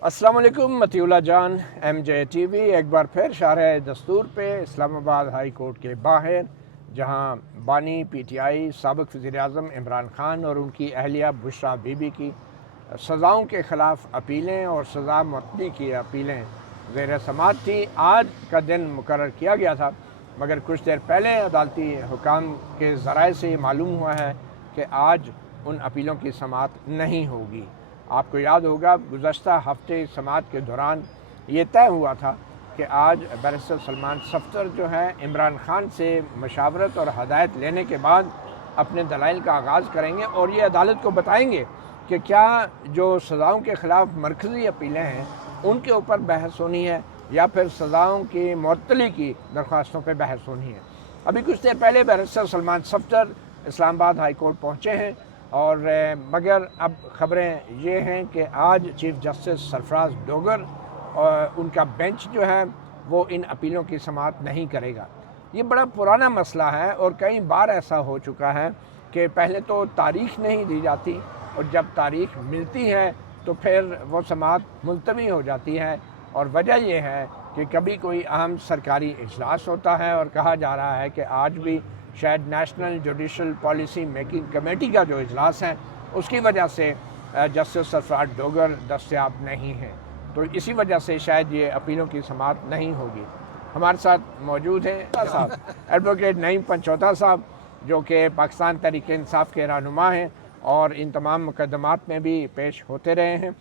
अस्सलाम वालेकुम मतीउल्लाह जान MJ TV एक बार फिर शारह दस्तूर पे इस्लामाबाद हाई कोर्ट के बाहर, जहां बानी PTI साबिक़ वज़ीर-ए-आज़म इमरान खान और उनकी अहलिया बुशरा बीबी की सज़ाओं के ख़िलाफ़ अपीलें और सज़ा मुअत्तली की अपीलें ज़ेर समाअत थी। आज का दिन मुकर्रर किया गया था, मगर कुछ देर पहले अदालती हुकाम के ज़राए से मालूम हुआ है कि आज उन अपीलों की समाअत नहीं होगी। आपको याद होगा गुज़श्ता हफ्ते समाअत के दौरान ये तय हुआ था कि आज बैरिस्टर सलमान सफ़दर जो है इमरान खान से मशावरत और हदायत लेने के बाद अपने दलाइल का आगाज़ करेंगे और ये अदालत को बताएंगे कि क्या जो सज़ाओं के ख़िलाफ़ मरकज़ी अपीलें हैं उनके ऊपर बहस होनी है या फिर सज़ाओं की मुअत्तली की दरख्वास्तों पर बहस होनी है। अभी कुछ देर पहले barrister Salman Safdar Islamabad high court पहुँचे हैं और मगर अब ख़बरें ये हैं कि आज चीफ़ जस्टिस सरफराज डोगर और उनका बेंच जो है वो इन अपीलों की समाअत नहीं करेगा। ये बड़ा पुराना मसला है और कई बार ऐसा हो चुका है कि पहले तो तारीख़ नहीं दी जाती और जब तारीख़ मिलती है तो फिर वो समाअत मुलतवी हो जाती है। और वजह यह है कि कभी कोई अहम सरकारी इजलास होता है और कहा जा रहा है कि आज भी शायद national judicial policy making committee का जो इजलास है उसकी वजह से जस्टिस सरफराज डोगर दस्तयाब नहीं हैं, तो इसी वजह से शायद ये अपीलों की समाअत नहीं होगी। हमारे साथ मौजूद हैं साहब एडवोकेट नईम पंचौता साहब, जो कि पाकिस्तान तहरीक इंसाफ के रहनुमा हैं और इन तमाम मुकदमात में भी पेश होते रहे हैं।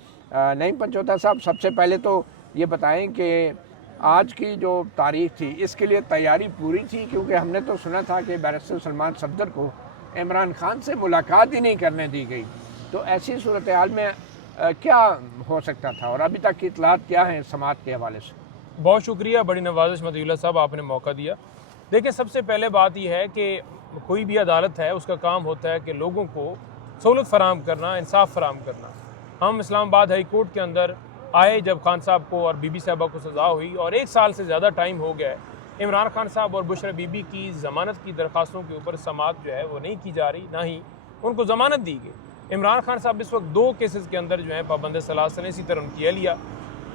नईम पंचौता साहब, सबसे पहले तो ये बताएं कि आज की जो तारीख़ थी इसके लिए तैयारी पूरी थी, क्योंकि हमने तो सुना था कि बैरिस्टर सलमान सफ़दर को इमरान खान से मुलाकात ही नहीं करने दी गई, तो ऐसी सूरत हाल में क्या हो सकता था और अभी तक की इतलात क्या है समाअत के हवाले से? बहुत शुक्रिया, बड़ी नवाजिश मतीउल्लाह साहब, आपने मौका दिया। देखिए, सबसे पहले बात यह है कि कोई भी अदालत है उसका काम होता है कि लोगों को सहूलत फराहम करना, इंसाफ फराहम करना। हम इस्लामाबाद हाई कोर्ट के अंदर आए जब खान साहब को और बीबी साहबा को सज़ा हुई और 1 साल से ज़्यादा टाइम हो गया है, इमरान खान साहब और बुशरा बीबी की ज़मानत की दरख्वास्तों के ऊपर समाअत जो है वो नहीं की जा रही, ना ही उनको ज़मानत दी गई। इमरान खान साहब इस वक्त 2 केसेस के अंदर जो है पाबंद सलासन, इसी तरह उनकी अहलिया,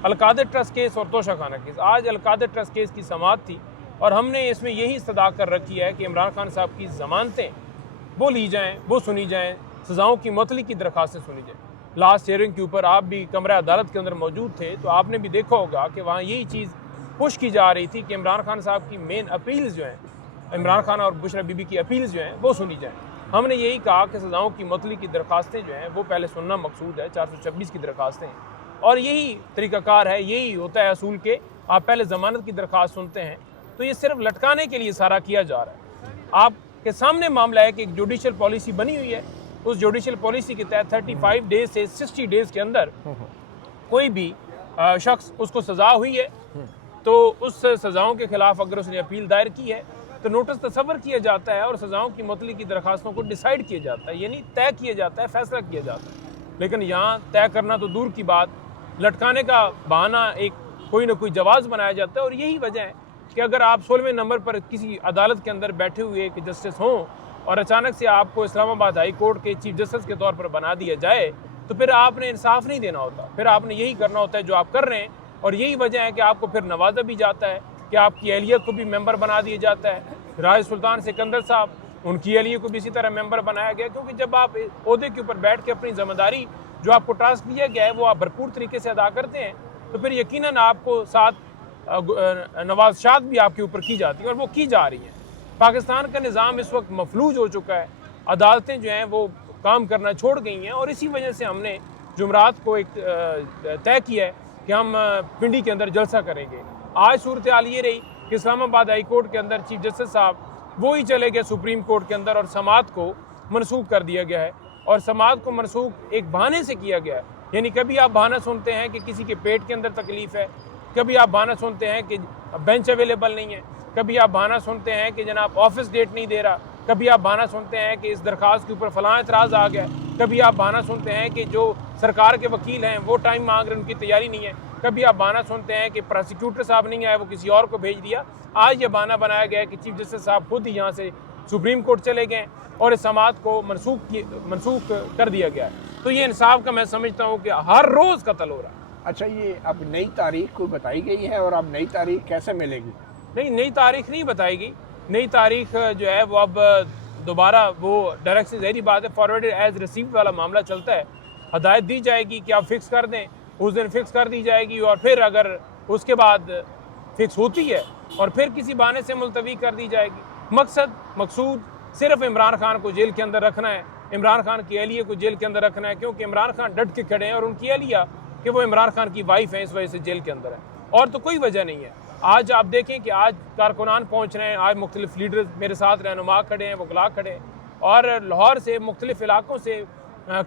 अलकादर ट्रस्ट केस और तोशा खाना केस। आज अलकादर ट्रस्ट केस की समाअत थी और हमने इसमें यही इस्तदा कर रखी है कि इमरान खान साहब की ज़मानतें वो ली जाएँ, वो सुनी जाएँ, सज़ाओं की मुअत्तली की दरख्वास्तें सुनी जाएँ। लास्ट हियरिंग के ऊपर आप भी कमरा अदालत के अंदर मौजूद थे, तो आपने भी देखा होगा कि वहाँ यही चीज़ पुश की जा रही थी कि इमरान खान साहब की मेन अपील्स जो हैं, इमरान खान और बुशरा बीबी की अपील्स जो हैं वो सुनी जाएँ। हमने यही कहा कि सज़ाओं की मुअत्तली की दरख्वास्तें जो हैं वो पहले सुनना मकसूद है, 426 की दरख्वास्तें हैं और यही तरीक़ाकार है, यही होता है असूल के आप पहले ज़मानत की दरख्वास्त सुनते हैं। तो ये सिर्फ लटकाने के लिए सारा किया जा रहा है। आपके सामने मामला है कि एक जुडिशल पॉलिसी बनी हुई है, उस जुडिशल पॉलिसी के तहत 35 डेज से 60 डेज़ के अंदर कोई भी शख्स उसको सज़ा हुई है तो उस सज़ाओं के ख़िलाफ़ अगर उसने अपील दायर की है तो नोटिस तस्वर किया जाता है और सज़ाओं की मुअत्तली की दरख्वास्तों को डिसाइड किया जाता है, यानी तय किया जाता है, फ़ैसला किया जाता है। लेकिन यहाँ तय करना तो दूर की बात, लटकाने का बहाना एक कोई ना कोई जवाज़ बनाया जाता है। और यही वजह है कि अगर आप 16वें नंबर पर किसी अदालत के अंदर बैठे हुए एक जस्टिस हों और अचानक से आपको इस्लामाबाद हाई कोर्ट के चीफ जस्टिस के तौर पर बना दिया जाए तो फिर आपने इंसाफ नहीं देना होता, फिर आपने यही करना होता है जो आप कर रहे हैं। और यही वजह है कि आपको फिर नवाजा भी जाता है कि आपकी अहलिया को भी मेंबर बना दिया जाता है। राज सुल्तान सिकंदर साहब, उनकी अहलिया को भी इसी तरह मेंबर बनाया गया, क्योंकि जब आप ओहदे के ऊपर बैठ के अपनी जिम्मेदारी जो आपको टास्क दिया गया है वो आप भरपूर तरीके से अदा करते हैं तो फिर यकीनन आपको साथ नवाज़शात भी आपके ऊपर की जाती है और वो की जा रही हैं। पाकिस्तान का निज़ाम इस वक्त मफलूज हो चुका है, अदालतें जो हैं वो काम करना छोड़ गई हैं और इसी वजह से हमने जुमरात को एक तय किया है कि हम पिंडी के अंदर जलसा करेंगे। आज सूरत हाल ये रही कि इस्लामाबाद हाई कोर्ट के अंदर चीफ जस्टिस साहब वो ही चले गए सुप्रीम कोर्ट के अंदर और समाअत को मनसूख कर दिया गया है। और समाअत को मनसूख एक बहाने से किया गया है, यानी कभी आप बहाना सुनते हैं कि किसी के पेट के अंदर तकलीफ़ है, कभी आप बहाना सुनते हैं कि बेंच अवेलेबल नहीं है, कभी आप बहाना सुनते हैं कि जनाब ऑफिस डेट नहीं दे रहा, कभी आप बहाना सुनते हैं कि इस दरख्वास्त के ऊपर फलां एतराज़ आ गया, कभी आप बहाना सुनते हैं कि जो सरकार के वकील हैं वो टाइम मांग रहे हैं, उनकी तैयारी नहीं है, कभी आप बहाना सुनते हैं कि प्रोसिक्यूटर साहब नहीं आए, वो किसी और को भेज दिया। आज ये बहाना बनाया गया है कि चीफ जस्टिस साहब खुद ही यहाँ से सुप्रीम कोर्ट चले गए और इस समाअत को मनसूख कर दिया गया है। तो ये इंसाफ का मैं समझता हूँ कि हर रोज़ कत्ल हो रहा है, अच्छा, ये अब नई तारीख को बताई गई है और अब नई तारीख कैसे मिलेगी? नहीं, नई तारीख नहीं बताएगी। नई तारीख जो है वो अब दोबारा वो डायरेक्शन, ज़ाहिर बात है फॉरवर्डेड एज रिसीव्ड वाला मामला चलता है। हदायत दी जाएगी कि आप फिक्स कर दें, उस दिन फिक्स कर दी जाएगी और फिर अगर उसके बाद फिक्स होती है और फिर किसी बहाने से मुलतवी कर दी जाएगी। मकसूद सिर्फ इमरान खान को जेल के अंदर रखना है, इमरान खान की अहलिया को जेल के अंदर रखना है, क्योंकि इमरान खान डट के खड़े हैं और उनकी अहलिया कि वो इमरान खान की वाइफ है, इस वजह से जेल के अंदर है, और तो कोई वजह नहीं है। आज आप देखें कि आज कारकुनान पहुँच रहे हैं, आज मुख्तलिफ लीडर मेरे साथ रहनुमा खड़े हैं, वकला खड़े हैं, और लाहौर से मुख्तलिफ इलाकों से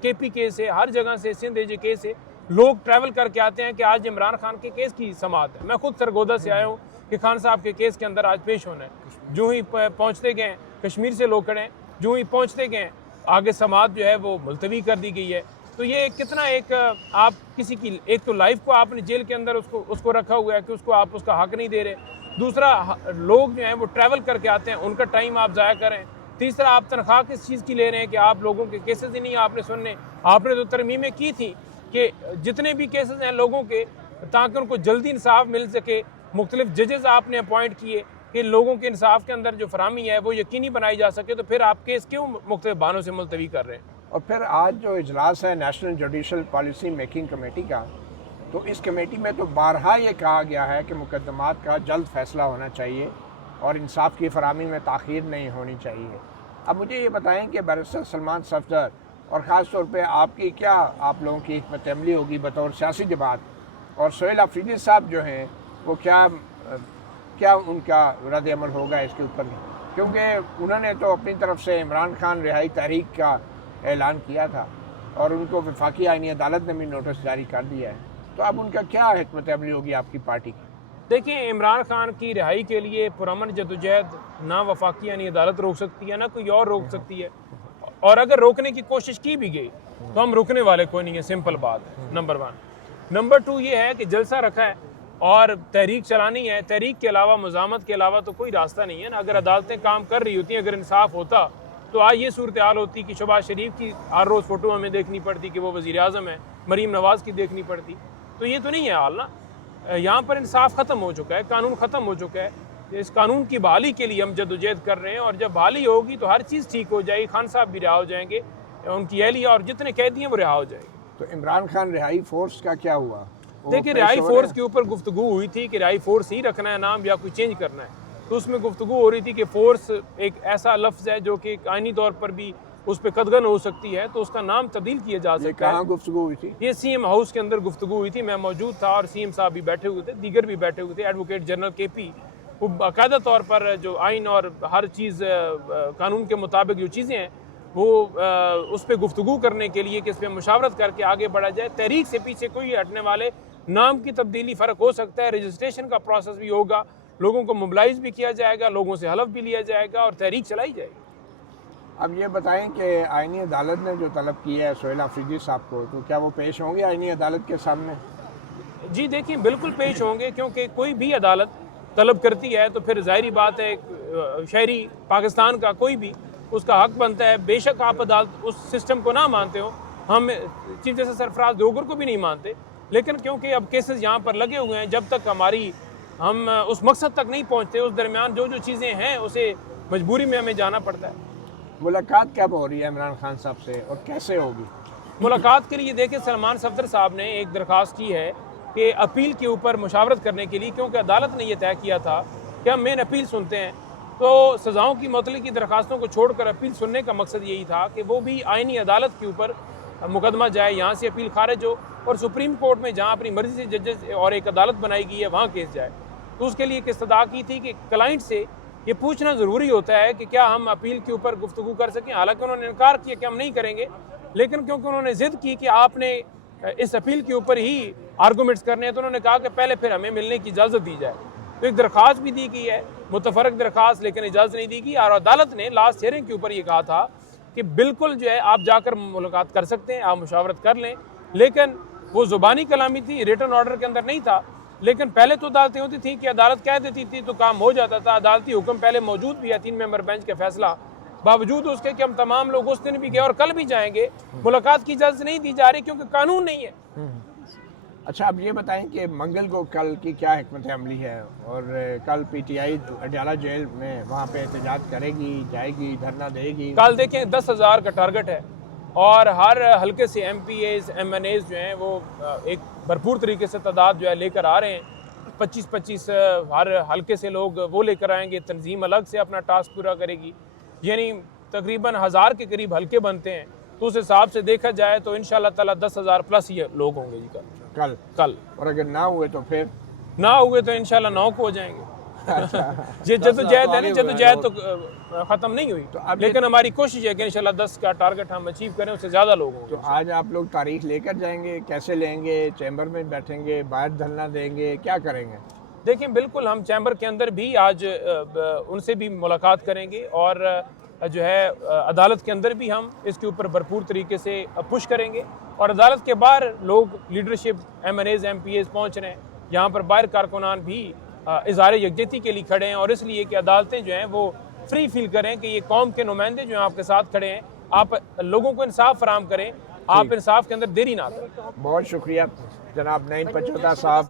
KPK से हर जगह से सिंध AJK से लोग ट्रैवल करके आते हैं कि आज इमरान खान के केस की समाअत है। मैं खुद सरगोदा से आया हूँ कि खान साहब के केस के अंदर आज पेश होना है। जो ही पहुँचते गए, कश्मीर से लोग खड़े हैं, जो ही पहुँचते गए आगे समाअत जो है वो मुलतवी कर दी गई है। तो ये कितना एक आप किसी की एक तो लाइफ को आपने जेल के अंदर उसको रखा हुआ है कि उसको आप उसका हक नहीं दे रहे। दूसरा, लोग जो हैं वो ट्रैवल करके आते हैं, उनका टाइम आप ज़ाया करें। तीसरा, आप तनख्वाह किस चीज़ की ले रहे हैं कि आप लोगों के केसेस ही नहीं आपने सुनने। आपने तो तरमीमें की थी कि जितने भी केसेस हैं लोगों के, ताकि उनको जल्दी इंसाफ मिल सके, मुख्तलिफ जजेस आपने अपॉइंट किए कि लोगों के इंसाफ के अंदर जो फरामी है वो यकीनी बनाई जा सके, तो फिर आप केस क्यों मुख्तलिफ बहानों से मुलतवी कर रहे हैं? और फिर आज जो इजलास है national judicial policy making committee का, तो इस कमेटी में तो बारहा ये कहा गया है कि मुकदमात का जल्द फैसला होना चाहिए और इंसाफ की फरामी में ताख़ीर नहीं होनी चाहिए। अब मुझे ये बताएं कि बैरिस्टर सलमान सफदर और ख़ास तौर पे आपकी क्या आप लोगों की हिकमत अमली होगी बतौर सियासी जमात, और सोहेल अफरीदी साहब जो हैं वो क्या उनका रद्द अमल होगा इसके ऊपर, क्योंकि उन्होंने तो अपनी तरफ से इमरान खान रिहाई तहरीक का ऐलान किया था और उनको वफाकी आईनी अदालत ने भी नोटिस जारी कर दिया है। तो अब उनका क्या हिकमत अमली होगी आपकी पार्टी की? देखिए, इमरान खान की रिहाई के लिए पुरअमन जदोजहद ना वफाकी यानी अदालत रोक सकती है, ना कोई और रोक सकती है, और अगर रोकने की कोशिश की भी गई तो हम रुकने वाले कोई नहीं है। सिंपल बात है, नंबर 1। नंबर 2 ये है कि जलसा रखा है और तहरीक चलानी है। तहरीक के अलावा, मुज़ामत के अलावा तो कोई रास्ता नहीं है ना। अगर अदालतें काम कर रही होती, अगर इंसाफ होता, तो आज ये सूरत हाल होती कि शहबाज शरीफ की हर रोज़ फ़ोटो हमें देखनी पड़ती कि वो वज़ीर आज़म है, मरीम नवाज़ की देखनी पड़ती। तो ये तो नहीं है हाल ना। यहाँ पर इंसाफ ख़त्म हो चुका है, कानून ख़त्म हो चुका है। इस कानून की बहाली के लिए हम जद्दोजहद कर रहे हैं, और जब बहाली होगी तो हर चीज़ ठीक हो जाएगी। खान साहब भी रिहा हो जाएंगे, उनकी अहलिया और जितने कैदी हैं वो रिहा हो जाएंगे। तो इमरान खान रिहाई फोर्स का क्या हुआ? देखिए, रिहाई फोर्स के ऊपर गुफ्तगू हुई थी कि रिहाई फोर्स ही रखना है नाम या कोई चेंज करना है। तो उसमें गुफ्तगू हो रही थी कि फोर्स एक ऐसा लफ्ज़ है जो कि आइनी तौर पर भी उस पर कदगन हो सकती है, तो उसका नाम तब्दील किया जा सकता है। कहाँ गुफ्तगू हुई थी? ये CM हाउस के अंदर गुफ्तगू हुई थी, मैं मौजूद था और CM साहब भी बैठे हुए थे, दीगर भी बैठे हुए थे। एडवोकेट जनरल KP वो बाकायदा तौर पर जो आइन और हर चीज़ कानून के मुताबिक जो चीज़ें हैं वो उस पर गुफ्तगू करने के लिए कि इस पर मुशावरत करके आगे बढ़ा जाए। तहरीक से पीछे कोई हटने वाले, नाम की तब्दीली फ़र्क हो सकता है, रजिस्ट्रेशन का प्रोसेस भी होगा, लोगों को मोबिलाइज भी किया जाएगा, लोगों से हलफ भी लिया जाएगा और तहरीक चलाई जाएगी। अब ये बताएं कि आईनी अदालत ने जो तलब की है सोहेल अफरीदी साहब को, तो क्या वो पेश होंगे आईनी अदालत के सामने? जी देखिए, बिल्कुल पेश होंगे, क्योंकि कोई भी अदालत तलब करती है तो फिर ज़ाहिरी बात है शहरी पाकिस्तान का कोई भी उसका हक बनता है। बेशक आप अदालत उस सिस्टम को ना मानते हो, हम चीफ जस्टिस सरफराज दोगर को भी नहीं मानते, लेकिन क्योंकि अब केसेस यहाँ पर लगे हुए हैं, जब तक हम उस मकसद तक नहीं पहुँचते, उस दरमियान जो चीज़ें हैं उसे मजबूरी में हमें जाना पड़ता है। मुलाकात कब हो रही है इमरान खान साहब से और कैसे होगी? मुलाकात के लिए देखिए, सलमान सफदर साहब ने एक दरख्वास्त की है कि अपील के ऊपर मुशावरत करने के लिए, क्योंकि अदालत ने यह तय किया था कि हम मेन अपील सुनते हैं, तो सज़ाओं की मुअत्तली की दरख्वास्तों को छोड़कर अपील सुनने का मकसद यही था कि वो भी आइनी अदालत के ऊपर मुकदमा जाए, यहाँ से अपील खारिज हो और सुप्रीम कोर्ट में जहाँ अपनी मर्जी से जजेस और एक अदालत बनाई गई है वहाँ केस जाए। तो उसके लिए एक इस्तदा की थी कि क्लाइंट से ये पूछना ज़रूरी होता है कि क्या हम अपील के ऊपर गुफ्तगू कर सकें। हालांकि उन्होंने इनकार किया कि हम नहीं करेंगे, लेकिन क्योंकि उन्होंने ज़िद की कि आपने इस अपील के ऊपर ही आर्गूमेंट्स करने हैं, तो उन्होंने कहा कि पहले फिर हमें मिलने की इजाज़त दी जाए। तो एक दरख्वास्त भी दी गई है, मुतफरक दरख्वास्त, लेकिन इजाज़त नहीं दी गई। और अदालत ने लास्ट हियरिंग के ऊपर ये कहा था कि बिल्कुल जो है आप जाकर मुलाकात कर सकते हैं, आप मुशावरत कर लें, लेकिन वो ज़ुबानी कलामी थी, रिटन ऑर्डर के अंदर नहीं था। लेकिन पहले तो अदालतें होती थी कि अदालत कह देती थी तो काम हो जाता था। अदालती हुक्म पहले मौजूद भी है, 3 मेंबर बेंच का फैसला, बावजूद उसके कि हम तमाम लोग उस दिन भी गए और कल भी जाएंगे, मुलाकात की इजाज़त नहीं दी जा रही क्योंकि कानून नहीं है। अच्छा, अब ये बताएं कि मंगल को कल की क्या हिकमत अमली है, और कल पीटीआई अडयाला जेल में वहाँ पे एहतजाज करेगी, जाएगी, धरना देगी? कल देखें 10,000 का टारगेट है और हर हल्के से MPAs MNAs जो हैं वो एक भरपूर तरीके से तादाद जो है लेकर आ रहे हैं। 25-25 हर हल्के से लोग वो लेकर आएंगे। तंजीम अलग से अपना टास्क पूरा करेगी, यानी तकरीबन 1000 के करीब हल्के बनते हैं। तो उस हिसाब से देखा जाए तो इंशाल्लाह ताला 10,000 प्लस ये लोग होंगे जी कल। और अगर ना हुए तो फिर? ना हुए तो इंशाल्लाह 9 को हो जाएंगे। ये जदोजहद है ना, जदोजहद तो ख़त्म नहीं हुई, तो अब लेकिन हमारी कोशिश है कि इंशाल्लाह 10 का टारगेट हम अचीव करें, उससे ज़्यादा लोग होंगे। तो आज आप लोग तारीख लेकर जाएंगे, कैसे लेंगे? चैम्बर में बैठेंगे, बाहर धरना देंगे, क्या करेंगे? देखिए बिल्कुल हम चैम्बर के अंदर भी आज उनसे भी मुलाकात करेंगे और जो है अदालत के अंदर भी हम इसके ऊपर भरपूर तरीके से पुश करेंगे। और अदालत के बाहर लोग लीडरशिप MNAs MPAs पहुँच रहे हैं, यहाँ पर बाहर कारकुनान भी इज़हार यकजहती के लिए खड़े हैं, और इसलिए कि अदालतें जो हैं वो फ्री फील करें कि ये कौम के नुमाइंदे जो हैं आपके साथ खड़े हैं, आप लोगों को इंसाफ फराहम करें, आप इंसाफ के अंदर देरी ना करें। बहुत शुक्रिया जनाब नईम पचौदा साहब।